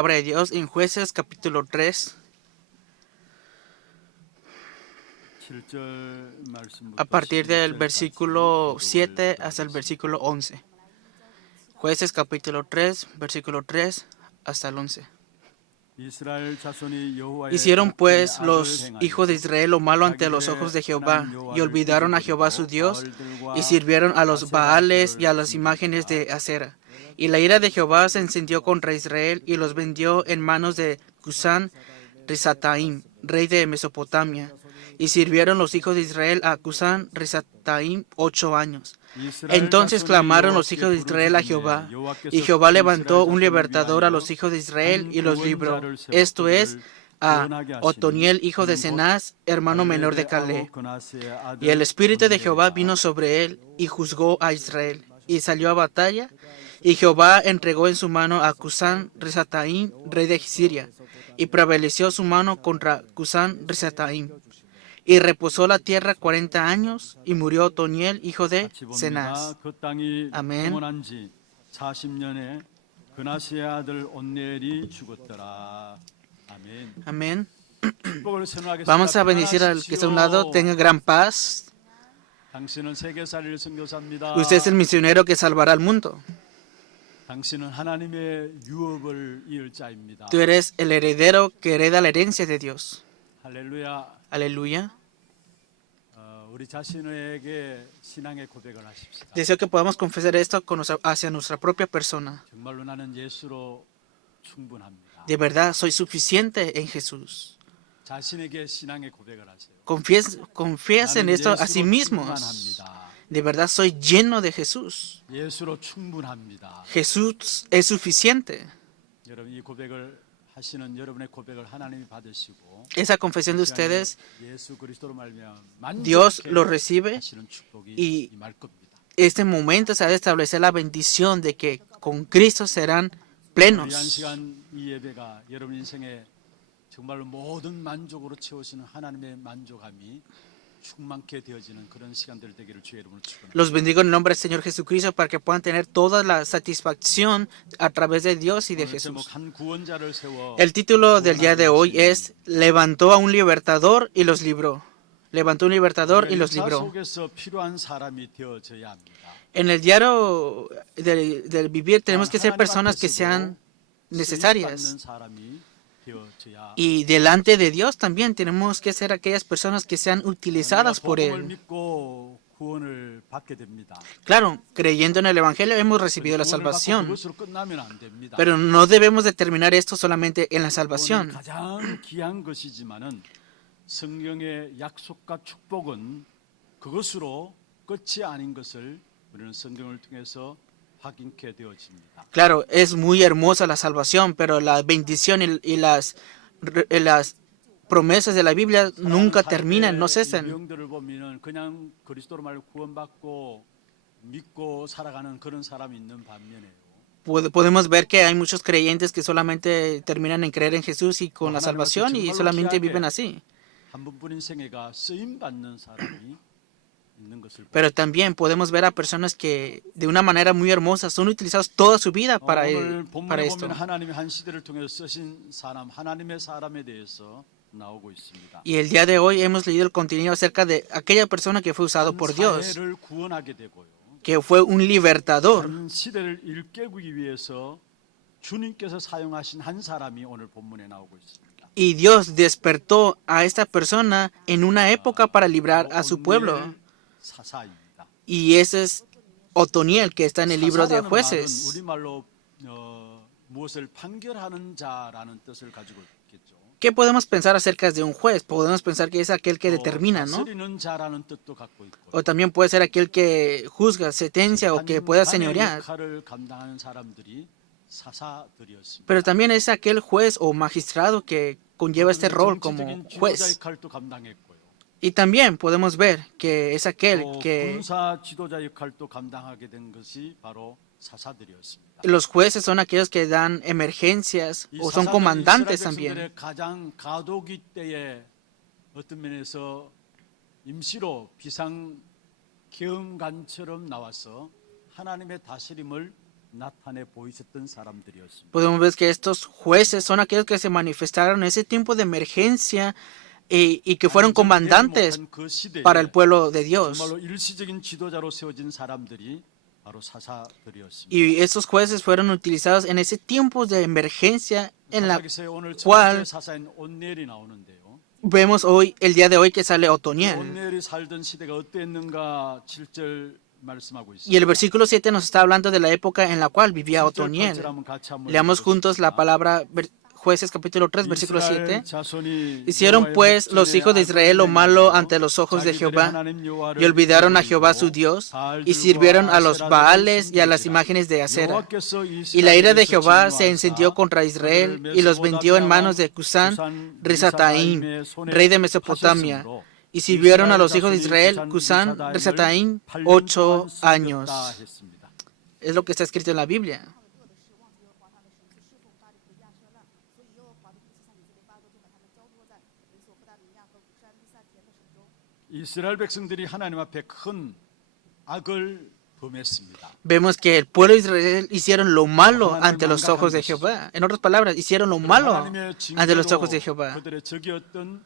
Palabra de Dios en Jueces capítulo 3, a partir del versículo 7 hasta el versículo 11. Jueces capítulo 3, versículo 3 hasta el 11. Hicieron pues los hijos de Israel lo malo ante los ojos de Jehová, y olvidaron a Jehová su Dios, y sirvieron a los Baales y a las imágenes de Acera. Y la ira de Jehová se encendió contra Israel, y los vendió en manos de Cusán Risataim, rey de Mesopotamia. Y sirvieron los hijos de Israel a Cusán Risataim 8 años. Entonces clamaron los hijos de Israel a Jehová, y Jehová levantó un libertador a los hijos de Israel y los libró. Esto es, a Otoniel, hijo de Cenaz, hermano menor de Caleb. Y el espíritu de Jehová vino sobre él, y juzgó a Israel, y salió a batalla, y Jehová entregó en su mano a Cusán Risataim, rey de Siria, y prevaleció su mano contra Cusán Risataim. Y reposó la tierra 40 años, y murió Otoniel, hijo de Cenaz. Amén. Amén. Vamos a bendecir al que está a un lado. Tenga gran paz. Usted es el misionero que salvará al mundo. Tú eres el heredero que hereda la herencia de Dios. Aleluya. Deseo que podamos confesar esto hacia nuestra propia persona. De verdad, soy suficiente en Jesús. Confiesen esto a sí mismos. De verdad, soy lleno de Jesús. Jesús es suficiente. Esa confesión de ustedes, Dios lo recibe, y este momento se ha de establecer la bendición de que con Cristo serán plenos. Los bendigo en el nombre del Señor Jesucristo para que puedan tener toda la satisfacción a través de Dios y de Jesús. El título del día de hoy es Levantó a un libertador y los libró. Levantó un libertador y los libró. En el diario del vivir tenemos que ser personas que sean necesarias. Y delante de Dios también tenemos que ser aquellas personas que sean utilizadas por Él. Claro, creyendo en el Evangelio hemos recibido la salvación, pero no debemos determinar esto solamente en la salvación. Claro, es muy hermosa la salvación, pero la bendición y las promesas de la Biblia nunca terminan, no cesan. Podemos ver que hay muchos creyentes que solamente terminan en creer en Jesús y con la salvación y solamente viven así. Pero también podemos ver a personas que de una manera muy hermosa son utilizados toda su vida para esto. Y el día de hoy hemos leído el contenido acerca de aquella persona que fue usado por Dios, que fue un libertador. Y Dios despertó a esta persona en una época para librar a su pueblo. Y ese es Otoniel, que está en el libro de Jueces. ¿Qué podemos pensar acerca de un juez? Podemos pensar que es aquel que determina, ¿no? O también puede ser aquel que juzga, sentencia o que pueda señorear. Pero también es aquel juez o magistrado que conlleva este rol como juez. Y también podemos ver que es aquel que los jueces son aquellos que dan emergencias o son comandantes también. 나타내 보이셨던 사람들이었습니다. Podemos ver que estos jueces son aquellos que se manifestaron en ese tiempo de emergencia y que fueron comandantes 그 시대에 para el pueblo de Dios. 정말로 일시적인 지도자로 세워진 사람들이 바로 사사들이었습니다. Y estos jueces fueron utilizados en ese tiempo de emergencia en la 사사기서에 오늘 첫 cual 번째 사사인 온넬이 나오는데요. vemos hoy, el día de hoy, que sale Otoniel. 온넬이 살던 시대가 어땠는가 7절 말씀하고 Y el 있습니다. versículo 7 nos está hablando de la época en la cual vivía Otoniel. Leamos juntos la palabra Jueces capítulo 3, versículo 7. Hicieron pues los hijos de Israel lo malo ante los ojos de Jehová y olvidaron a Jehová su Dios y sirvieron a los Baales y a las imágenes de acera. Y la ira de Jehová se encendió contra Israel y los vendió en manos de Cusán Risataim, rey de Mesopotamia. Y sirvieron a los hijos de Israel, Cusán Risataim, 8 años. Es lo que está escrito en la Biblia. 이스라엘 백성들이 하나님 앞에 큰 악을 범했습니다. Vemos que el pueblo de Israel hicieron lo malo ante los ojos de Jehová. En otras palabras, hicieron lo malo 하나님의 ante los 징계로 ojos de Jehová. 그들의 적이었던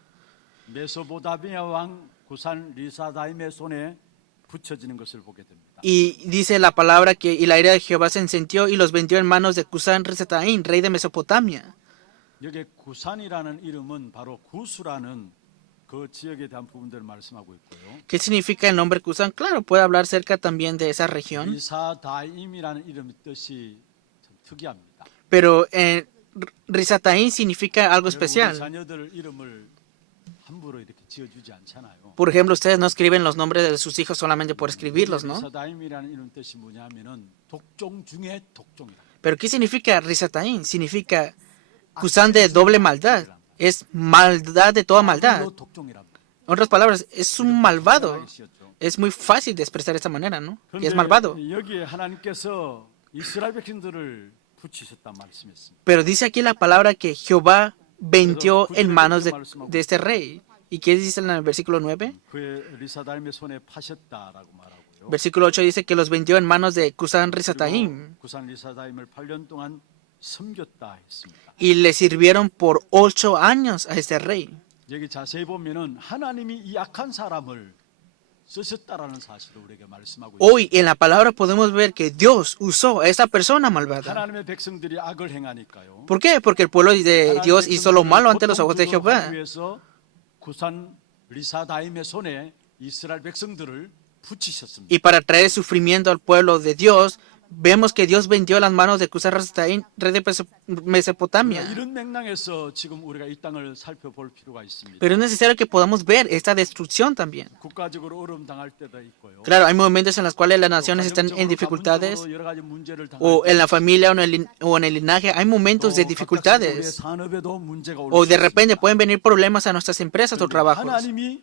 메소포타미아 왕 구산 리사다임의 손에 붙여지는 것을 보게 됩니다. Y dice la palabra que y la ira de Jehová se encendió y los vendió en manos de Cusán Risataim, rey de Mesopotamia. 여기 구산이라는 이름은 바로 구수라는 그 지역에 대한 부분들을 말씀하고 있고요. ¿Qué significa el nombre Cusán? Claro, puede hablar cerca también de esa región, 리사다임이라는 이름의 뜻이 참 특이합니다. pero Risataim significa algo 우리 especial. 자녀들 이름을 함부로 이렇게 지어주지 않잖아요. Por ejemplo, ustedes no escriben los nombres de sus hijos solamente por escribirlos, ¿no? 리사다임이라는 이름 뜻이 뭐냐면은 독종 중에 독종이다. Pero ¿qué significa Risataim? Significa Cusán de doble maldad. Es maldad de toda maldad. 독종이랍니다. En otras palabras, es un malvado. Es muy fácil de expresar de esta manera, ¿no? Que es malvado. 여기에 하나님께서 이스라엘 백성들을 붙이셨단 말씀했습니다. Pero dice aquí la palabra que Jehová vendió en manos de este rey. ¿Y qué dice en el versículo 9? 그의 리사다임의 손에 파셨다라고 말하고요. Versículo 8 dice que los vendió en manos de Cusán Risataim 구산 리사다임을 8년 동안 섬겼다 했습니다. y le sirvieron por 8 años a este rey. 여기 자세히 보면은 하나님이 이 악한 사람을 쓰셨다라는 사실을 우리에게 말씀하고 있습니다. Hoy en la palabra podemos ver que Dios usó a esa persona malvada. 하나님의 백성들이 악을 행하니까요. ¿Por qué? Porque el pueblo de Dios hizo lo malo ante los ojos de Jehová. 위해서 구산 리사다임의 손에 이스라엘 백성들을 붙이셨습니다. Y para traer sufrimiento al pueblo de Dios, vemos que Dios vendió las manos de Cusán Risataim, rey de Mesopotamia. 이런 맥락에서 지금 우리가 이 땅을 살펴볼 필요가 있습니다. Pero es necesario que podamos ver esta destrucción también. 국가적으로 어려움 당할 때도 있고요. Claro, hay momentos en los cuales las naciones están en dificultades, 여러 가지 문제를 당할 o en 때 la familia o en el linaje, hay momentos de 또 dificultades. 산업에도 문제가 올 O 수 de 있습니다. repente pueden venir problemas a nuestras empresas o trabajos. 하나님이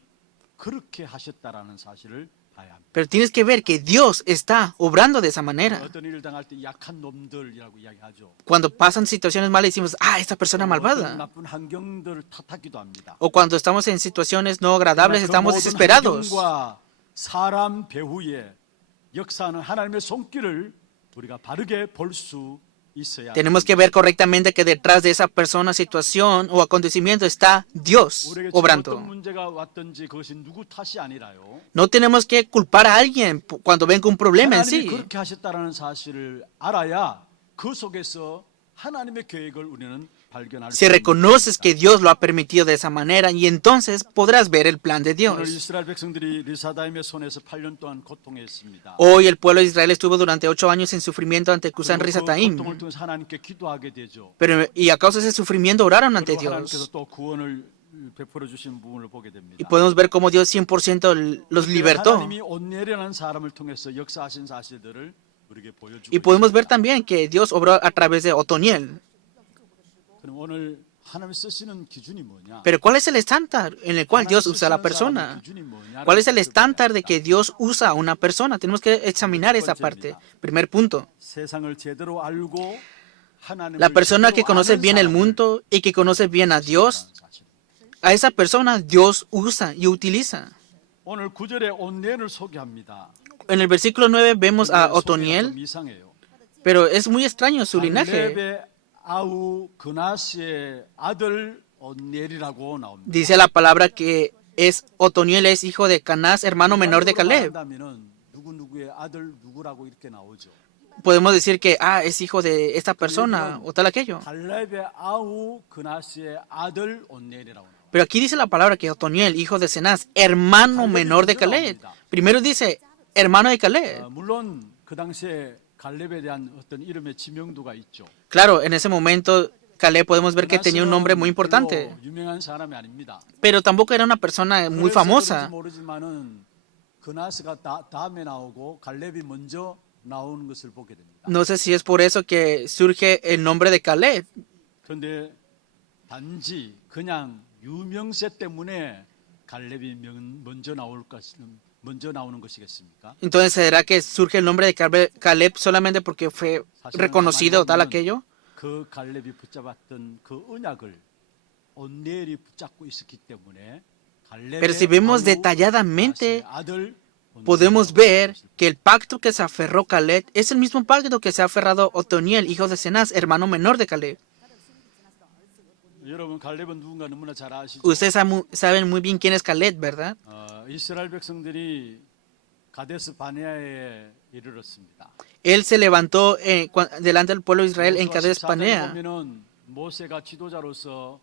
그렇게 하셨다라는 사실을 봐야 합니다. Pero tienes que ver que Dios está obrando de esa manera. 어떤 일을 당할 때 약한 놈들이라고 이야기하죠. Cuando pasan situaciones malas decimos, esta persona 어떤 malvada. 나쁜 환경들을 탓하기도 합니다. O cuando estamos en situaciones no agradables 그 estamos 모든 desesperados. 환경과 사람 배후에 역사하는 하나님의 손길을 우리가 바르게 볼 수 있어야 Tenemos que ver correctamente que detrás de esa persona, situación o acontecimiento está Dios 우리에게 지금 어떤 obrando. 문제가 왔든지 그것이 누구 탓이 아니라요. No tenemos que culpar a alguien cuando venga un problema en 하나님이 sí. 그렇게 하셨다는 사실을 알아야 그 속에서 하나님의 계획을 우리는 발견할 수 Si 있습니다. reconoces que Dios lo ha permitido de esa manera y entonces podrás ver el plan de 오늘 Dios. 이스라엘 백성들이 리사다임의 손에서 8년 동안 고통했습니다. Hoy el pueblo de Israel estuvo durante 8 años en sufrimiento ante Cusán 그리고 그 Risataim. 고통을 통해서 하나님께 기도하게 되죠. Pero y a causa de ese sufrimiento oraron ante 그리고 하나님께서 Dios. 또 구원을 베풀어 주신 부분을 보게 됩니다. Y podemos ver cómo Dios 100% los libertó. 하나님이 온넬이라는 사람을 통해서 역사하신 사실들을 우리에게 보여주고 Y podemos ver 있습니다. también que Dios obró a través de Otoniel. 그럼 오늘 하나님 쓰시는 기준이 뭐냐? Pero ¿cuál es el estándar en el cual Dios usa a la persona? ¿Cuál es el estándar de que Dios usa a una persona? Tenemos que examinar esa parte. Primer punto. 세상을 제대로 알고 하나님을 La persona que 제대로 conoce 아는 bien el 사람을 mundo y que conoce bien a Dios, 쓰시다는 사실. a esa persona Dios usa y utiliza. 오늘 9절에 온넬을 소개합니다. En el versículo 9 vemos a 근데 소개가 Otoniel 좀 이상해요. Pero es muy extraño su linaje. 갈렙의 아우 그나스의 아들 온넬이라고 나옵니다. Dice la palabra que es Otoniel es hijo de Canás, hermano menor de Caleb. 말한다면은 누구 누구의 아들 누구라고 이렇게 나오죠. Podemos decir que es hijo de esta persona o tal aquello. 갈렙의 아우 그나스의 아들 온넬이라고 나옵니다. Pero aquí dice la palabra que Otoniel, hijo de Cenaz, hermano menor de Caleb. Primero dice hermano de Caleb. 물론 그 당시에 갈렙에 대한 어떤 이름의 지명도가 있죠. Claro, en ese momento Caleb podemos ver que tenía un nombre muy importante, 별로 유명한 사람이 아닙니다. pero tampoco era una persona muy 그래서 famosa. 그런지 모르지만은 그나스가 다음에 나오고 갈렙이 먼저 나오는 것을 보게 됩니다. No sé si es por eso que surge el nombre de Caleb. 그런데 단지 그냥 유명세 때문에 갈렙이 먼저 나오는 것이겠습니까? Entonces, ¿será que surge el nombre de Caleb solamente porque fue reconocido o tal aquello? 그 갈렙이 붙잡았던 그 언약을 온넬이 붙잡고 있었기 때문에 Pero si vemos detalladamente, podemos ver que el pacto que se aferró Caleb es el mismo pacto que se ha aferrado Otoniel, hijo de Cenaz, hermano menor de Caleb. 여러분 갈렙은 누군가 너무나 잘 아시죠? Ustedes saben muy bien quién es Caleb, ¿verdad? 이스라엘 백성들이 가데스 바네아에 이르렀습니다. Él se levantó delante del pueblo de Israel en Cades Panea. 보면은 모세가 지도자로서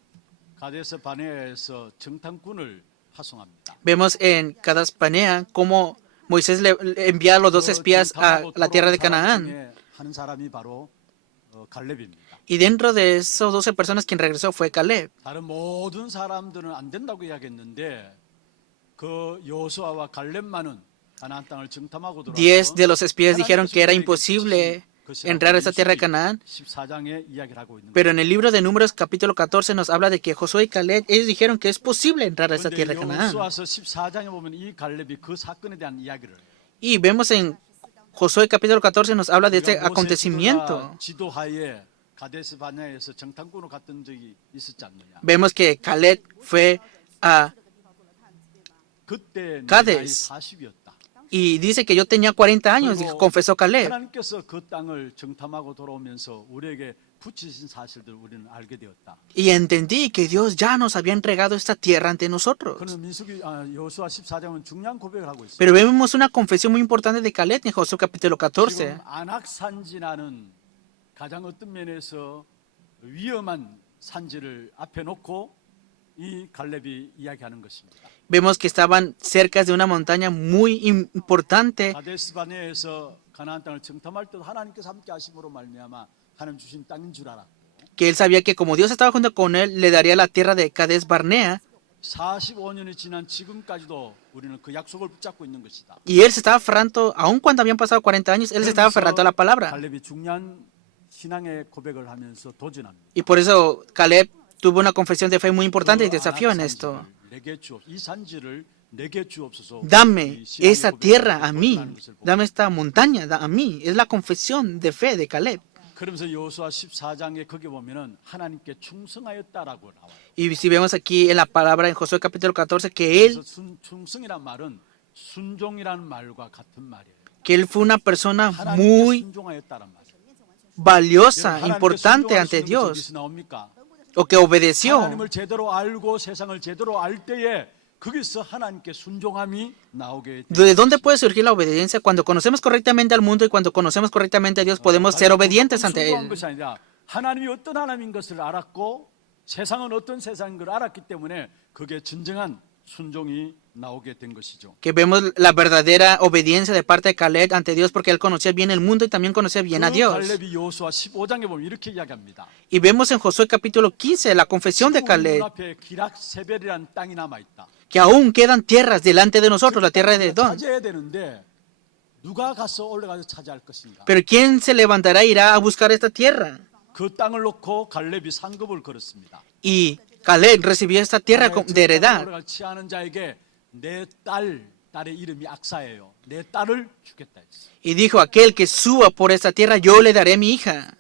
가데스 바네아에서 정탐꾼을 파송합니다. Vemos en Cades Panea cómo Moisés le envía a los dos espías a la tierra de Canaán. 한 사람이 바로 갈렙입니다. Y dentro de esos 12 personas quien regresó fue Caleb. 다른 모든 사람들은 안 된다고 이야기했는데 그 여호수아와 갈렙만은 가나안 땅을 정탐하고 10 de los espías dijeron que era imposible entrar a esa tierra de Canaán. 14장에 이야기를 하고 있는 Pero en el libro de Números capítulo 14 nos habla de que Josué y Caleb, ellos dijeron que es posible entrar a esa tierra de Canaán. 여호수아서 14장에 보면 이 갈렙이 그 사건에 대한 이야기를 해요. Y vemos en Josué capítulo 14 nos habla de este 모세 acontecimiento. 지도하에 가데스 바네아에서 정탐꾼으로 갔던 적이 있었지 않느냐. Vemos que Caleb fue a 그때 Cades. 40이었다. y dice que yo tenía 40 años, dijo, confesó Caleb. 하나님께서 그 땅을 정탐하고 돌아오면서 우리에게 붙이신 사실들 우리는 알게 되었다. Y entendí que Dios ya nos había entregado esta tierra ante nosotros. 그는 여호수아 14장은 중요한 고백을 하고 있어요. Pero vemos una confesión muy importante de Caleb en Josué capítulo 14. 지금 안악산지라는 가장 어떤 면에서 위험한 산지를 앞에 놓고 이 갈렙이 이야기하는 것입니다. Vemos que estaban cerca de una montaña muy importante. 가데스 바네아에서 가나안 땅을 정탐할 때 하나님께서 함께 하심으로 말미암아 하나님 주신 땅인 줄 알았고 Que él sabía que como Dios estaba junto con él, le daría la tierra de Cades Barnea. 45년이 지난 지금까지도 우리는 그 약속을 붙잡고 있는 것이다. Y él se estaba aferrando, aun cuando habían pasado 40 años, él se estaba aferrando a la palabra. 갈렙이 중요한 신앙의 고백을 하면서 도전합니다. Y por eso Caleb tuvo una confesión de fe muy importante y desafió en esto. 이 산지를 내게 주옵소서. Dame esa tierra a mí, dame esta montaña a mí. Es la confesión de fe de Caleb. 그러면서 여호수아 14장에 거기 보면은 하나님께 충성하였다라고 나와요. Y si vemos aquí en la palabra en Josué capítulo 14 que él 충성이란 말은 순종이라는 말과 같은 말이에요. que él fue una persona 하나님께 muy 순종하였다란 말이에요. valiosa, importante ante Dios, 나옵니까? o que obedeció. 하나님을 제대로 알고 세상을 제대로 알 때에 거기서 하나님께 순종함이 나오게 돼요. ¿De dónde puede surgir la obediencia? Cuando conocemos correctamente al mundo y cuando conocemos correctamente a Dios, podemos ser obedientes ante 순종한 Él. 것이 아니라 하나님이 어떤 하나님인 것을 알았고 세상은 어떤 세상인 걸 알았기 때문에 그게 진정한 순종이 나오게 된 것이죠. Que vemos la verdadera obediencia de parte de Caleb ante Dios porque él conocía bien el mundo y también conocía bien a Dios. 갈렙이 여호수아 15장에 보면 이렇게 이야기합니다. Y vemos en Josué capítulo 15 la confesión de Caleb, 앞에 기락세벨이라는 땅이 남아 있다. que aún quedan tierras delante de nosotros, la tierra de Edom. 찾아야 되는데 누가 가서 올라가서 차지할 것인가? Pero ¿quién se levantará e irá a buscar esta tierra? 그 땅을 놓고 갈렙이 상급을 걸었습니다. Y Caleb recibió esta tierra de heredad. 올라갈 취하는 자에게 내 딸의 이름이 악사예요. 내 딸을 주겠다 했어요. Y dijo, aquel que suba por esta tierra, yo le daré mi hija.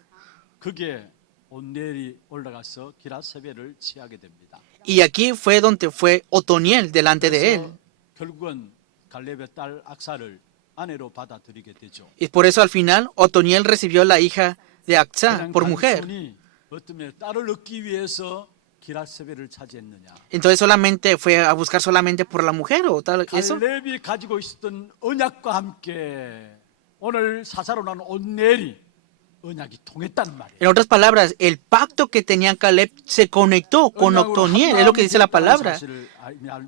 그게 온넬이 올라가서 기라세벨을 취하게 됩니다. Y aquí fue donde fue Otoniel delante de él. 결국은 갈렙의 딸 악사를 아내로 받아들이게 되죠. Y por eso al final Otoniel recibió la hija de Acsa 그냥 por mujer. 단순히 어쩌면 딸을 얻기 위해서 기라세벨을 차지했느냐? Entonces solamente fue a buscar solamente por la mujer o tal eso. 갈렙이 가지고 있었던 언약과 함께 오늘 사사로 난 온넬이 언약이 통했다는 말이에요. En otras palabras, el pacto que tenía Caleb se conectó con Otoniel, es lo que dice la palabra. 사실을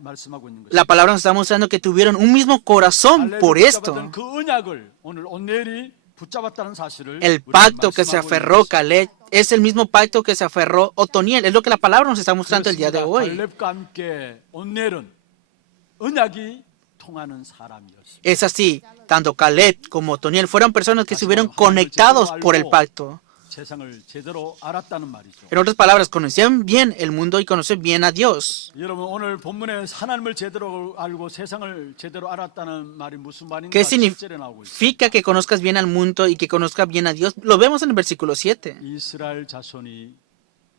말씀하고 있는 것이죠. La palabra nos está mostrando que tuvieron un mismo corazón por 갈렙이 esto. 붙잡았던 그 언약을 오늘 온넬이 붙잡았다는 사실을 El 우리에게 pacto que se 말씀하고 있는 aferró 것이죠. Caleb es el mismo pacto que se aferró Otoniel. Es lo que la palabra nos está mostrando el día de 그렇습니다. hoy. 갈렙과 함께 온넬은 언약이 통하는 사람이었습니다. Es así, tanto Caleb como Otoniel fueron personas que estuvieron conectados por el pacto. 세상을 제대로 알았다는 말이죠. En otras palabras, conocían bien el mundo y conocían bien a Dios. 여러분 오늘 본문에 하나님을 제대로 알고 세상을 제대로 알았다는 말이 무슨 말인가? ¿Qué 7절에 나오고 있습니다. significa que conozcas bien al mundo y que conozcas bien a Dios? Lo vemos en el versículo 7. 이스라엘 자손이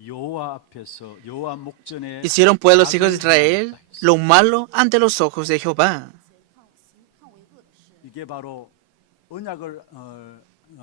여호와 앞에서 여호와 목전에 Hicieron pues los hijos de Israel lo malo ante los ojos de Jehová. 이게 바로 언약을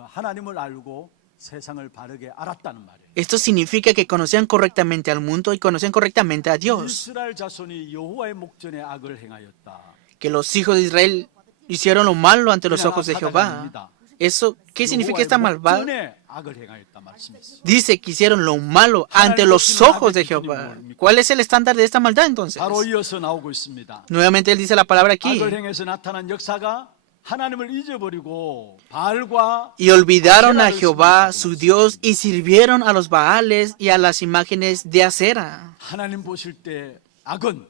하나님을 알고 세상을 바르게 알았다는 말이에요. Esto significa que conocían correctamente al mundo y conocían correctamente a Dios. 이스라엘 자손이 여호와의 목전에 악을 행하였다. Que los hijos de Israel hicieron lo malo ante los ojos de Jehová. Eso, ¿qué significa esta malvada? 목전에 악을 행하였다 말씀했어요. Dice que hicieron lo malo ante los ojos de Jehová. ¿Cuál es el estándar de esta maldad entonces? 바로 이어서 나오고 있습니다. Nuevamente él dice la palabra aquí. 악을 행해서 나타난 역사가 하나님을 잊어버리고 바알과 Y olvidaron a Jehová, su Dios, y sirvieron a los Baales y a las imágenes de acera. 하나님 보실 때 악은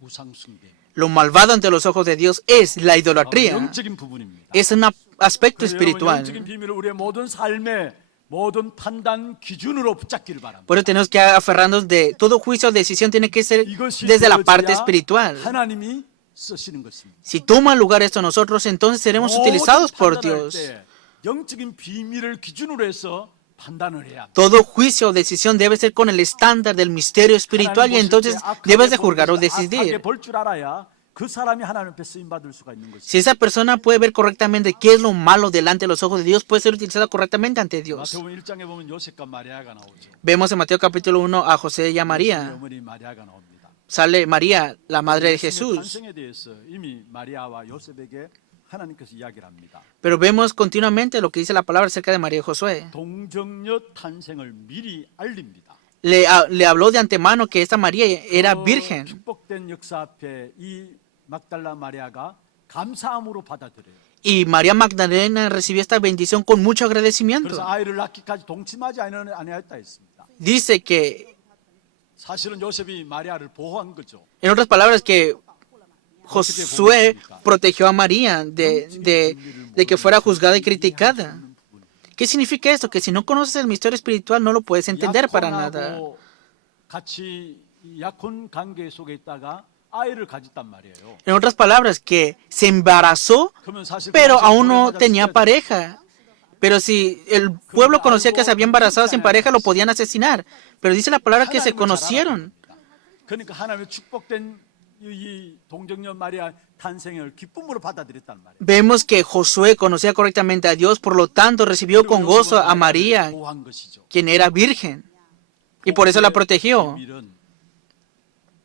우상 숭배. Lo malvado ante los ojos de Dios es la idolatría. 영적인 부분입니다. Es un aspecto 그래서 여러분, espiritual. 영적인 비밀을 우리의 모든 삶의 모든 판단 기준으로 붙잡기를 바랍니다. Por eso tenemos que aferrarnos de todo juicio o decisión tiene que ser 이것이 desde la parte 되어져야 espiritual. 하나님이 쓰시는 것입니다. Si toma lugar esto nosotros, entonces seremos utilizados por Dios. 때 영적인 비밀을 기준으로 해서 판단을 해야 합니다. Todo juicio o decisión debe ser con el estándar del misterio espiritual y entonces debes de juzgar o decidir. 볼줄 알아야 그 사람이 하나님 앞에 쓰임 받을 수가 있는 것입니다. Si esa persona puede ver correctamente qué es lo malo delante de los ojos de Dios, puede ser utilizada correctamente ante Dios. 마태복음 1장에 보면 요셉과 마리아가 나오죠. Vemos en Mateo capítulo 1 a José y a 예수님의 María. 어머니 마리아가 나옵니다. Sale María, la madre de 예수님의 Jesús. 탄생에 대해서 이미 마리아와 요셉에게 하나님께서 이야기를 합니다. Pero vemos continuamente lo que dice la palabra acerca de María y Josué. 동정녀 탄생을 미리 알립니다. Le habló de antemano que esta María era 그 virgen. 축복된 역사 앞에 이 막달라 마리아가 감사함으로 받아들여요. Y María Magdalena recibió esta bendición con mucho agradecimiento. 그래서 아이를 낳기까지 동침하지 아니하였다 했습니다. Dice que, 사실은 요셉이 마리아를 보호한 거죠. en otras palabras, que Josué protegió a María de que fuera juzgada y criticada. ¿Qué significa esto? Que si no conoces el misterio espiritual no lo puedes entender para nada. 야콘하고 같이 약혼 관계 속에 있다가 아이를 가졌단 말이에요. En otras palabras, que se embarazó, 그러면 사실 pero 그 aún no 당시에 tenía 돌아가셨어야 pareja. Pero si el pueblo conocía que se había embarazado sin pareja, lo podían asesinar. Pero dice la palabra que se 하나님을 잘 conocieron. 알았습니다. 그러니까 하나님의 축복된 이 동정녀 마리아 탄생을 기쁨으로 받아들였단 말이에요. Vemos que Josué conocía correctamente a Dios, por lo tanto recibió con gozo a María, 보호한 것이죠. quien era virgen. Y por eso la protegió. 비밀은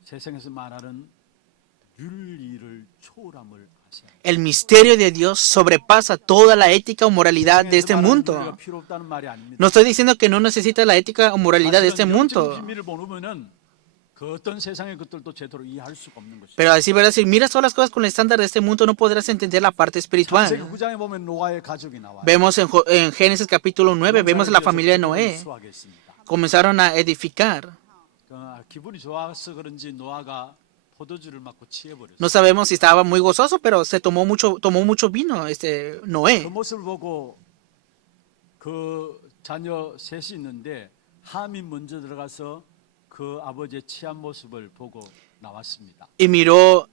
세상에서 말하는 윤리를 초월함을 하세요. El misterio de Dios sobrepasa toda la ética o moralidad de este mundo. 필요 없다는 말이 아닙니다. No estoy diciendo que no necesita la ética o moralidad de este 사실은 mundo. 영적인 비밀을 모르면은 그 어떤 세상의 것들도 제대로 이해할 수가 없는 것이죠. Pero así, ¿verdad? Si miras todas las cosas con el estándar de este mundo, no podrás entender la parte 창세기 espiritual. 9장에 보면 노아의 가족이 나와요. Vemos en Génesis capítulo 9, vemos a la familia de Noé. 수확했습니다. Comenzaron a edificar. 기분이 좋아서 그런지 노아가 포도주를 맞고 취해버렸어요. No sabemos si estaba muy gozoso, pero se tomó mucho vino 그 Noé. 모습을 보고 그 자녀 셋이 있는데 함이 먼저 들어가서 그 아버지의 취한 모습을 보고 나왔습니다. Y miró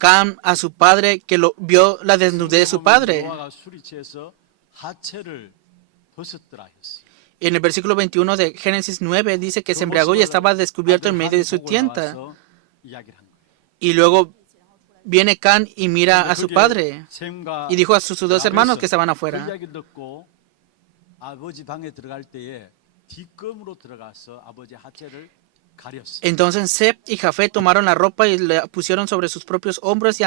Cam a su padre, que vio la desnudez de su padre. 노아가 술이 취해서 하체를 벗었더라 했어요. Y en el versículo 21 de Génesis 9 dice que se embriagó y estaba descubierto en medio de su tienda. 이야기를 한 거예요. Y luego viene Can y mira a su padre 셈과 y dijo a sus dos hermanos que estaban 그 afuera. 이야기를 듣고 아버지 방에 들어갈 때에 뒷검으로 들어가서 아버지 하체를 가렸어요. Entonces Seb y Jafet tomaron la ropa y la pusieron sobre sus propios hombros y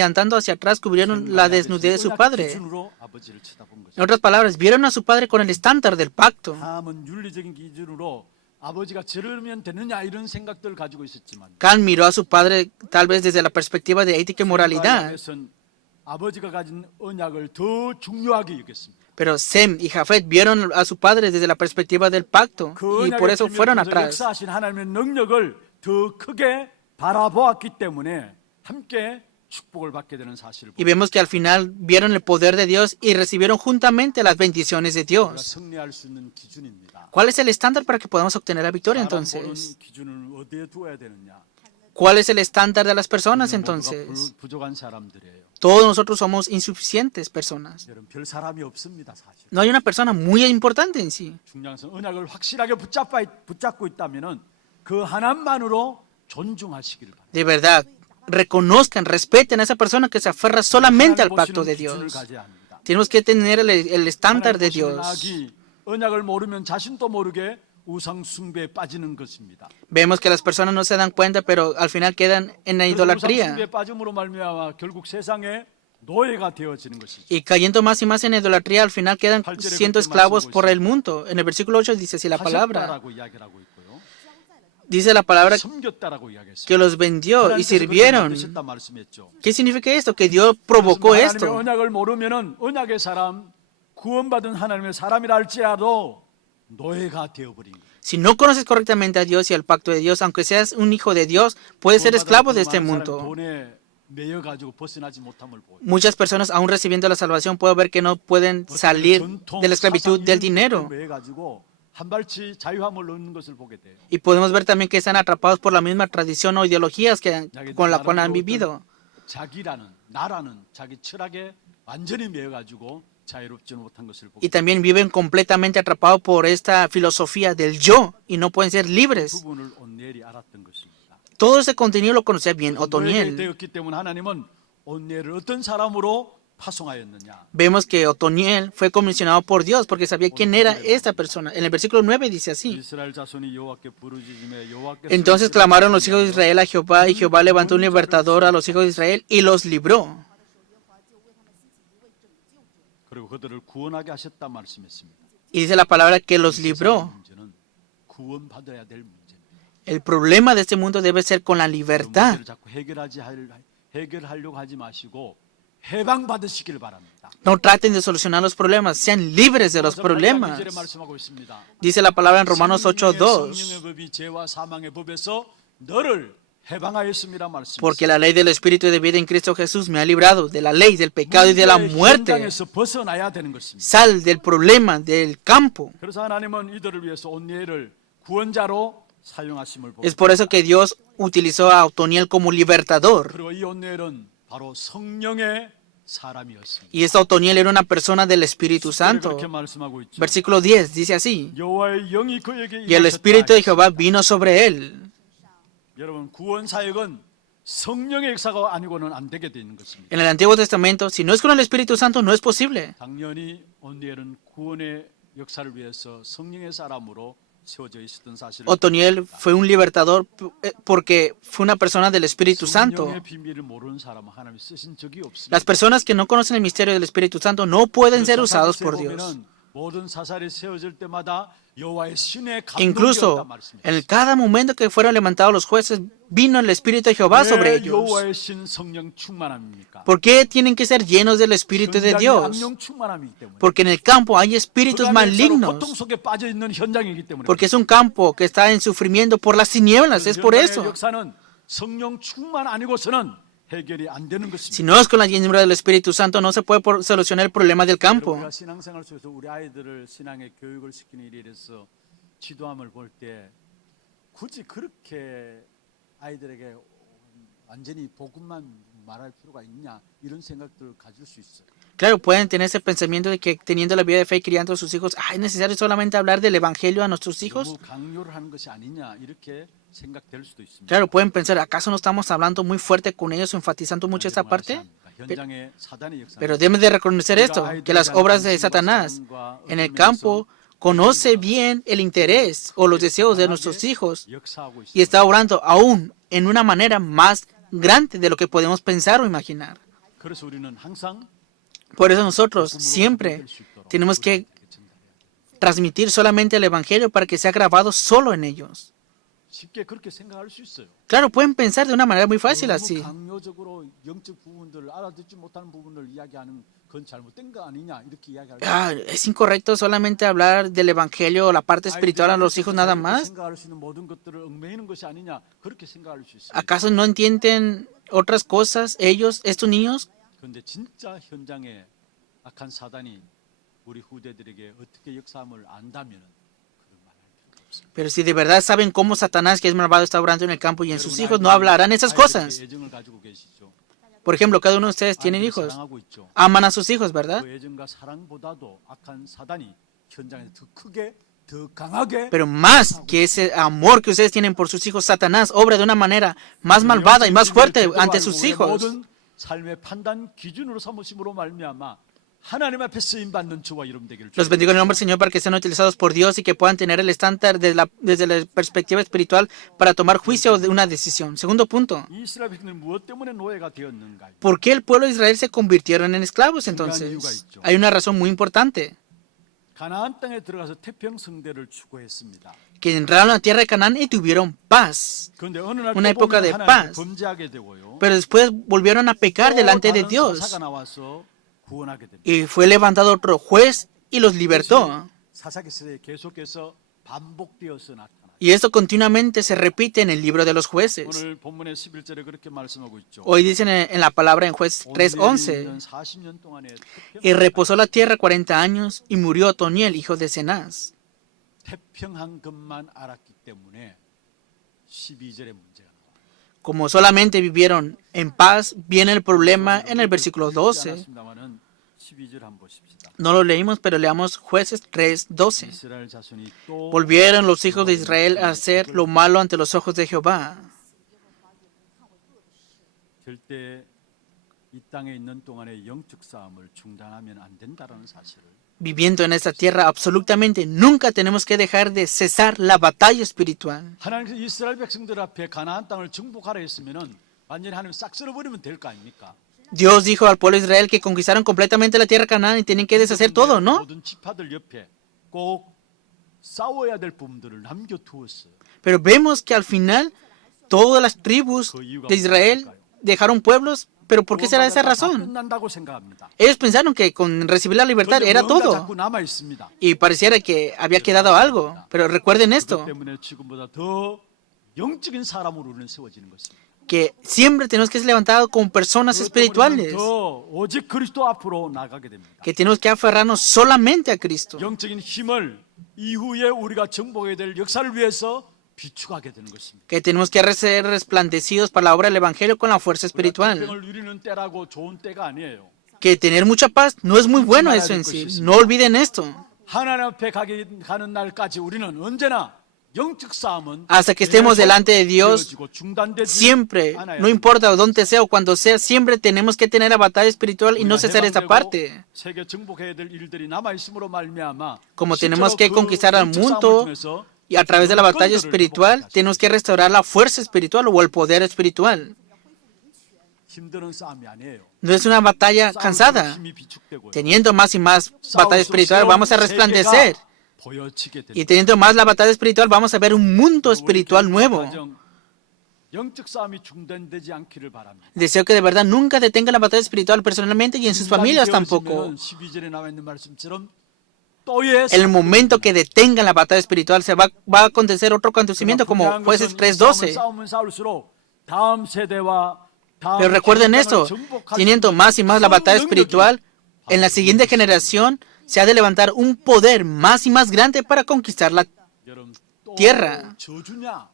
andando hacia atrás cubrieron la desnudez de su 언약 padre. 기준으로 아버지를 쳐다본 En 것입니다. otras palabras, vieron a su padre con el estándar del pacto. 함은 윤리적인 기준으로 아버지가 저러면 되느냐 이런 생각들을 가지고 있었지만 Can miró a su padre tal vez desde la perspectiva de ética y moralidad, 셈과 아버지가 가진 언약을 더 중요하게 여겼습니다. pero Sem y Jafet vieron a su padre desde la perspectiva del pacto 그 y por 언약의 eso 비밀을 fueron 통해서 atrás. 역사하신 하나님의 능력을 더 크게 바라보았기 때문에 함께 축복을 받게 되는 사실을 Y 보고 vemos que al final vieron el poder de Dios y recibieron juntamente las bendiciones de 우리가 Dios. 승리할 수 있는 기준입니다. ¿Cuál es el estándar para que podamos obtener la victoria 사람 보는 entonces? 기준을 어디에 두어야 되느냐? ¿Cuál es el estándar de las personas 우리는 모두가 entonces? 부족한 사람들이에요. Todos nosotros somos insuficientes personas. 여러분 별 사람이 없습니다, 사실. No hay una persona muy importante en sí. 중요한 것은 언약을 확실하게 붙잡고 있다면은 그 하나만으로 존중하시기를 바랍니다. De verdad, reconozcan, respeten a esa persona que se aferra solamente al pacto de 기준을 Dios. 가져야 합니다. Tenemos que tener el estándar de 하나님 보시는 Dios. 악이 언약을 모르면 자신도 모르게 우상 숭배에 빠지는 것입니다. Vemos que las personas no se dan cuenta, pero al final quedan en la 그래서 우상 idolatría. 숭배에 빠짐으로 말미암아 결국 세상의 노예가 되어지는 것이죠. Y cayendo más y más en idolatría, al final quedan siendo esclavos por el mundo. En el versículo 8 dice así la palabra. 하셨다라고 이야기를 하고 있고요. Dice la palabra 섬겼다라고 이야기했습니다. que los vendió y sirvieron. 하셨다 말씀했죠. ¿Qué significa esto? Que Dios provocó 하나님의 esto. 언약을 모르면은 언약의 사람 구원받은 하나님의 사람이라 할지라도 노예가 되어버린 거예요. Si no conoces correctamente a Dios y al pacto de Dios, aunque seas un hijo de Dios, puedes ser esclavo de este mundo. 돈에 매여 가지고 벗어나지 못함을 보여요. Muchas personas, aún recibiendo la salvación, pueden ver que no pueden salir de la esclavitud del dinero. 매여 가지고 한 발치 자유함을 얻는 것을 보게 돼요. Y podemos ver también que están atrapados por la misma tradición o ideologías con la cual han vivido. 자기라는 나라는 자기 철학에 완전히 매여 가지고 자유롭지 못한 것을 보게 Y también viven completamente atrapados por esta filosofía del yo y no pueden ser 그 libres. 부분을 온넬이 알았던 것입니다. Todo ese contenido lo conocía bien 노예가 Otoniel. 되었기 때문에 하나님은 온넬을 어떤 사람으로 파송하였느냐? Vemos que Otoniel fue comisionado por Dios porque sabía quién era esta persona. En el versículo 9 dice así. 이스라엘 자손이 여호와께 부르짖음에 여호와께서 Entonces clamaron los hijos de Israel a Jehová y Jehová levantó un libertador a los hijos de Israel y los libró. 그리고 그들을 구원하게 하셨다 말씀했습니다. Y dice la palabra que los libró. 문제는 구원받아야 될 문제입니다. El problema de este mundo debe ser con la 그 libertad. 문제를 자꾸 해결하려고 하지 마시고 해방 받으시길 바랍니다. No traten de solucionar los problemas, sean libres de los problemas. 말씀하고 있습니다. Dice la palabra en Romanos 성령의 8:2. 법이 죄와 사망의 법에서 너를 해방하였습니다 말씀. Porque la ley del Espíritu de vida en Cristo Jesús me ha librado de la ley, del pecado y de la muerte. 현장에서 벗어나야 되는 것입니다. Sal del problema, del campo. 그래서 하나님은 이들을 위해서 온니엘을 구원자로 사용하심을 보고 Es por eso que Dios utilizó a Otoniel como libertador. 그리고 이 온니엘은 바로 성령의 사람이었습니다. Y esta Otoniel era una persona del Espíritu Santo. 그렇게 말씀하고 있죠. Versículo 10 dice así. 여호와의 영이 그에게 Y el 임하셨다 Espíritu de 했습니다. Jehová vino sobre él. 여러분 구원 사역은 성령의 역사가 아니고는 안 되게 돼 있는 것입니다. En el Antiguo Testamento, si no es con el Espíritu Santo, no es posible. 당연히 온니엘은 구원의 역사를 위해서 성령의 사람으로 세워져 있었던 사실을 Otoniel fue un libertador porque fue una persona del Espíritu Santo. 성령의 비밀을 모르는 사람은 하나님이 쓰신 적이 없습니다. Las personas que no conocen el misterio del Espíritu Santo no pueden ser usados por Dios. 모든 사살이 세워질 때마다 여호와의 신의 감동이었다 Incluso 말씀입니다. en cada momento que fueron levantados los jueces, vino el Espíritu de Jehová sobre 왜 ellos. 여호와의 신 성령 충만함입니까? ¿Por qué tienen que ser llenos del Espíritu de 현장이 Dios? 악령 충만함이기 때문에. Porque en el campo hay espíritus 그 안에 서로 malignos. 고통 속에 빠져 있는 현장이기 때문에. Porque es un campo que está en sufrimiento por las tinieblas. Es por 현장의 eso. 역사는 성령 충만 아니고서는 해결이 안 되는 Si 것입니다. no es con la llenura del Espíritu Santo, no se puede solucionar el problema del campo. 우리가 신앙생활 속에서 우리 아이들을 신앙의 교육을 시키는 일에 대해서 지도함을 볼 때 굳이 그렇게 아이들에게 완전히 복음만 말할 필요가 있냐 이런 생각들을 가질 수 있어요. Claro, pueden tener ese pensamiento de que teniendo la vida de fe y criando a sus hijos, ¿es necesario solamente hablar del evangelio a nuestros hijos? 너무 강요를 하는 것이 아니냐 이렇게 생각될 수도 있습니다. Claro, pueden pensar, ¿acaso no estamos hablando muy fuerte con ellos, enfatizando mucho esta parte? 현장의 사단의 역사. Pero deben de reconocer esto, que las obras de Satanás en el campo conoce bien el interés o los deseos de nuestros hijos 역사하고 y 있습니다. está obrando aún en una manera más grande de lo que podemos pensar o imaginar. 그래서 우리는 항상 Por eso nosotros siempre tenemos que transmitir solamente el evangelio para que sea grabado solo en ellos. 쉽게 그렇게 생각할 수 있어요. Claro, pueden pensar de una manera muy fácil 너무 así. 강요적으로 영적 부분들을 알아듣지 못하는 부분을 이야기하는 그건 잘못된 거 아니냐 이렇게 이야기할 Es incorrecto solamente hablar del evangelio o la parte espiritual a los hijos nada más. 생각할 수 있는 모든 것들을 얽매이는 것이 아니냐 그렇게 생각할 수 있어요. ¿Acaso no entienden otras cosas ellos, estos niños? 그런데 진짜 현장에 악한 사단이 우리 후대들에게 어떻게 역사함을 안다면 그런 말할 필요가 없습니다. Pero si de verdad saben cómo Satanás, que es malvado, está obrando en el campo y en sus hijos, no hablarán esas cosas. 애정을 가지고 계시죠. Por ejemplo, cada uno de ustedes tienen 아이들을 hijos. 사랑하고 있죠. Aman a sus hijos, ¿verdad? 그 애정과 사랑보다도 악한 사단이 현장에서 더 크게 더 강하게 Pero más que ese amor que ustedes tienen por sus hijos, Satanás obra de una manera más malvada y más fuerte ante sus hijos. 모든 삶의 판단 기준으로 삼으심으로 말미암아 하나님 앞에 쓰임 받는 저와 이름 되기를 Los bendigo en el nombre del Señor para que sean utilizados por Dios y que puedan tener el estándar desde la perspectiva espiritual para tomar juicio de una decisión. Segundo punto. 이스라엘 백성들은 무엇 때문에 노예가 되었는가? ¿Por qué el pueblo de Israel se convirtieron en esclavos entonces? Hay una razón muy importante. 가나안 땅에 들어가서 태평 성대를 추구했습니다. Que entraron a la tierra de Canaán y tuvieron paz. 그런데 어느 날 Una 또 época 보면 de 하나님을 paz. 범죄하게 되고요. Pero después volvieron a pecar 또 delante de 다른 Dios. 사사가 나와서 구원하게 됩니다. Y fue levantado otro juez y los libertó. 사사기서에 계속해서 반복되어서 나타나요. Y esto continuamente se repite en el libro de los jueces. 오늘 본문의 11절에 그렇게 말씀하고 있죠. Hoy dicen en la palabra en juez 3:11. 40년 동안에 Y reposó la tierra 40 años y murió Otoniel, hijo de Cenaz. 태평한 것만 알았기 때문에 12절의 문제가 나와요. Como solamente vivieron en paz, viene el problema en el versículo 12. 12절 한번 보십시다. No lo leímos, pero leamos jueces 3:12. 이스라엘 자손이 또 Volvieron los hijos de Israel a hacer lo malo ante los ojos de Jehová. 절대 이 땅에 있는 동안의 영적 싸움을 중단하면 안 된다라는 사실을 Viviendo en esta tierra, absolutamente nunca tenemos que dejar de cesar la batalla espiritual. 하나님께서 이스라엘 백성들 앞에 가나안 땅을 정복하라 했으면은 완전히 하나님 싹 쓸어버리면 될 거 아닙니까? Dios dijo al pueblo de Israel que conquistaron completamente la tierra de Canaán y tenían que deshacer todo, ¿no? 모든 지파들 옆에 꼭 싸워야 될 부분들을 남겨두었어요. Pero vemos que al final todas las tribus de Israel dejaron pueblos, pero ¿por qué será esa razón? 끝난다고 생각합니다. Ellos pensaron que con recibir la libertad 그런데 era 뭔가 todo 자꾸 남아 있습니다. y pareciera que había quedado algo. Pero recuerden 그것 esto, 때문에 지금보다 더 영적인 사람으로 우리는 세워지는 것입니다. que siempre tenemos que ser levantados como personas 그것 때문에 우리는 espirituales, 더 오직 그리스도 앞으로 나가게 됩니다. que tenemos que aferrarnos solamente a Cristo, 영적인 힘을 이후에 우리가 정복해야 될 역사를 위해서 비축하게 되는 것입니다. que tenemos que ser resplandecidos para la obra del Evangelio con la fuerza espiritual. 태평을 누리는 때라고 좋은 때가 아니에요. Que tener mucha paz no es muy bueno eso en sí. No olviden esto. 하나님 앞에 가는 날까지 우리는 언제나 영적 싸움은 Hasta que estemos delante de Dios, 되어지고 중단되지 siempre, 않아야 no importa dónde sea o cuando sea, siempre tenemos que tener la batalla espiritual y no cesar esta parte. 세계 정복해야 될 일들이 남아 있음으로 말미암아 Como tenemos que conquistar al mundo y a través de la batalla espiritual, tenemos que restaurar la fuerza espiritual o el poder espiritual. 힘드는 싸움이 아니에요. No es una batalla cansada. 힘이 비축되고 Teniendo más y más batalla espiritual, vamos a resplandecer. 보여지게 됩니다. Y teniendo más la batalla espiritual, vamos a ver un mundo espiritual nuevo. 영적 싸움이 중단되지 않기를 바랍니다. Deseo que de verdad nunca detenga la batalla espiritual personalmente y en sus familias tampoco. 12절에 나와 있는 말씀처럼 또의 En el momento que detengan la batalla espiritual, se va a acontecer otro acontecimiento como Jueces 3:12. Pero recuerden esto, teniendo más y más la batalla espiritual, en la siguiente generación se ha de levantar un poder más y más grande para conquistar la tierra. 저주냐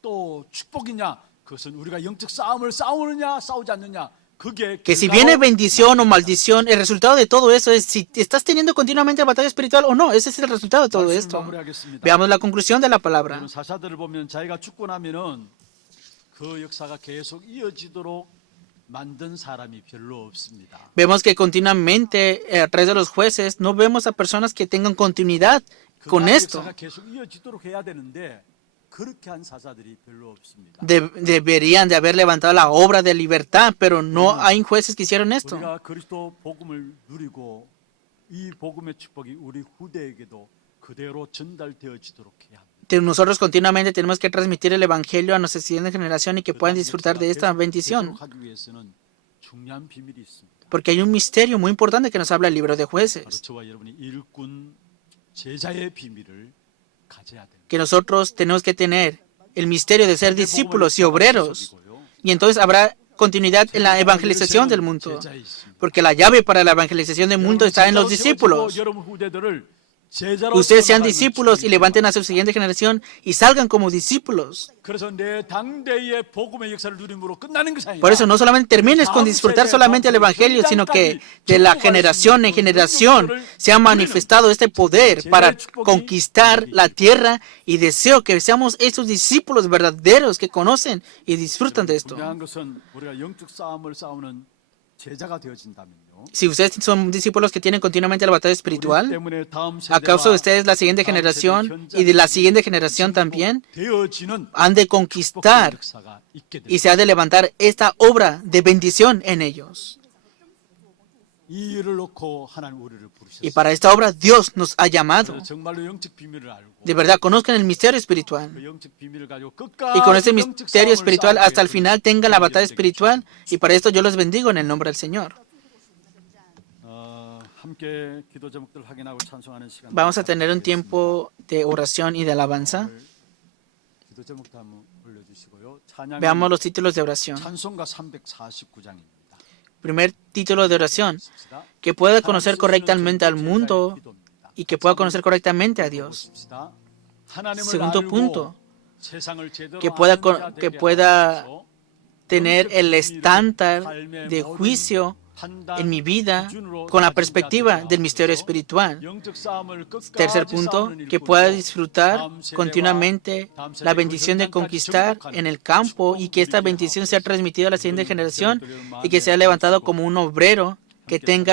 또 축복이냐 그것은 우리가 영적 싸움을 싸우느냐 싸우지 않느냐 그게 Que si viene 결과로 bendición o maldición, el resultado de todo eso es si estás teniendo continuamente batalla espiritual o no. Ese es el resultado de todo 말씀을 esto. 마무리하겠습니다. Veamos la conclusión de la palabra. 여러분 사사들을 보면 자기가 죽고 나면은 그 역사가 계속 이어지도록 만든 사람이 별로 없습니다. Vemos que continuamente a través de los jueces no vemos a personas que tengan continuidad 그 con 나라의 esto. 역사가 계속 이어지도록 해야 되는데 그렇게 한 사사들이 별로 없습니다. Deberían de haber levantado la obra de libertad, pero no hay jueces que hicieron esto. 우리가 그리스도 복음을 누리고 이 복음의 축복이 우리 후대에게도 그대로 전달되어지도록 해야 합니다. Nosotros continuamente tenemos que transmitir el evangelio a nuestra siguiente generación y que puedan disfrutar de esta bendición. 하기 위해서는 중요한 비밀이 있습니다. Porque hay un misterio muy importante que nos habla el libro de 바로 jueces. 저와 여러분이 일꾼 제자의 비밀을 가져야 됩니다. Que nosotros tenemos que tener el misterio de ser discípulos y obreros. Y entonces habrá continuidad en la evangelización del mundo. Porque la llave para la evangelización del mundo está en los discípulos. Ustedes sean discípulos y levanten a su siguiente generación y salgan como discípulos. 그래서 내 당대의 복음의 역사를 누림으로 끝나는 것이 아니라 Por eso no solamente termines con disfrutar solamente el evangelio, sino que de la generación en generación se ha manifestado este poder para conquistar la tierra, y deseo que seamos esos discípulos verdaderos que conocen y disfrutan de esto. 중요한 것은 우리가 영적 싸움을 싸우는 제자가 되어진다면요. Si ustedes son discípulos que tienen continuamente la batalla 우리 espiritual, 때문에 다음 a causa de 세대와 ustedes la siguiente generación y de la siguiente generación también 되어지는 han de conquistar 역사가 있게 y 됩니다. se ha de levantar esta obra de bendición en ellos. 이 일을 놓고 하나님 우리를 Y 부르셨습니다. para esta obra Dios nos ha llamado. 그래서 정말로 영적 비밀을 알고 De verdad, conozcan el misterio espiritual. 그 영적 비밀을 가지고 Y con este 끝까지 영적 misterio 싸움을 espiritual 싸우게 hasta el 되도록 final tengan la batalla 하나님 espiritual. Y para esto yo los bendigo en el nombre del Señor. 함께 기도 제목들 확인하고 찬송하는 시간. Vamos a tener un tiempo de oración y de alabanza. 기도 제목도 한번 올려주시고요. 찬양 Veamos los títulos de oración. 찬송가 349장입니다. Primer título de oración, que pueda conocer correctamente al mundo y que pueda conocer correctamente a Dios. Segundo punto, que pueda tener el estándar de juicio en mi vida con la perspectiva del misterio espiritual. Tercer punto, que pueda disfrutar continuamente la bendición de conquistar en el campo y que esta bendición sea transmitida a la siguiente generación y que sea levantado como un obrero que tenga la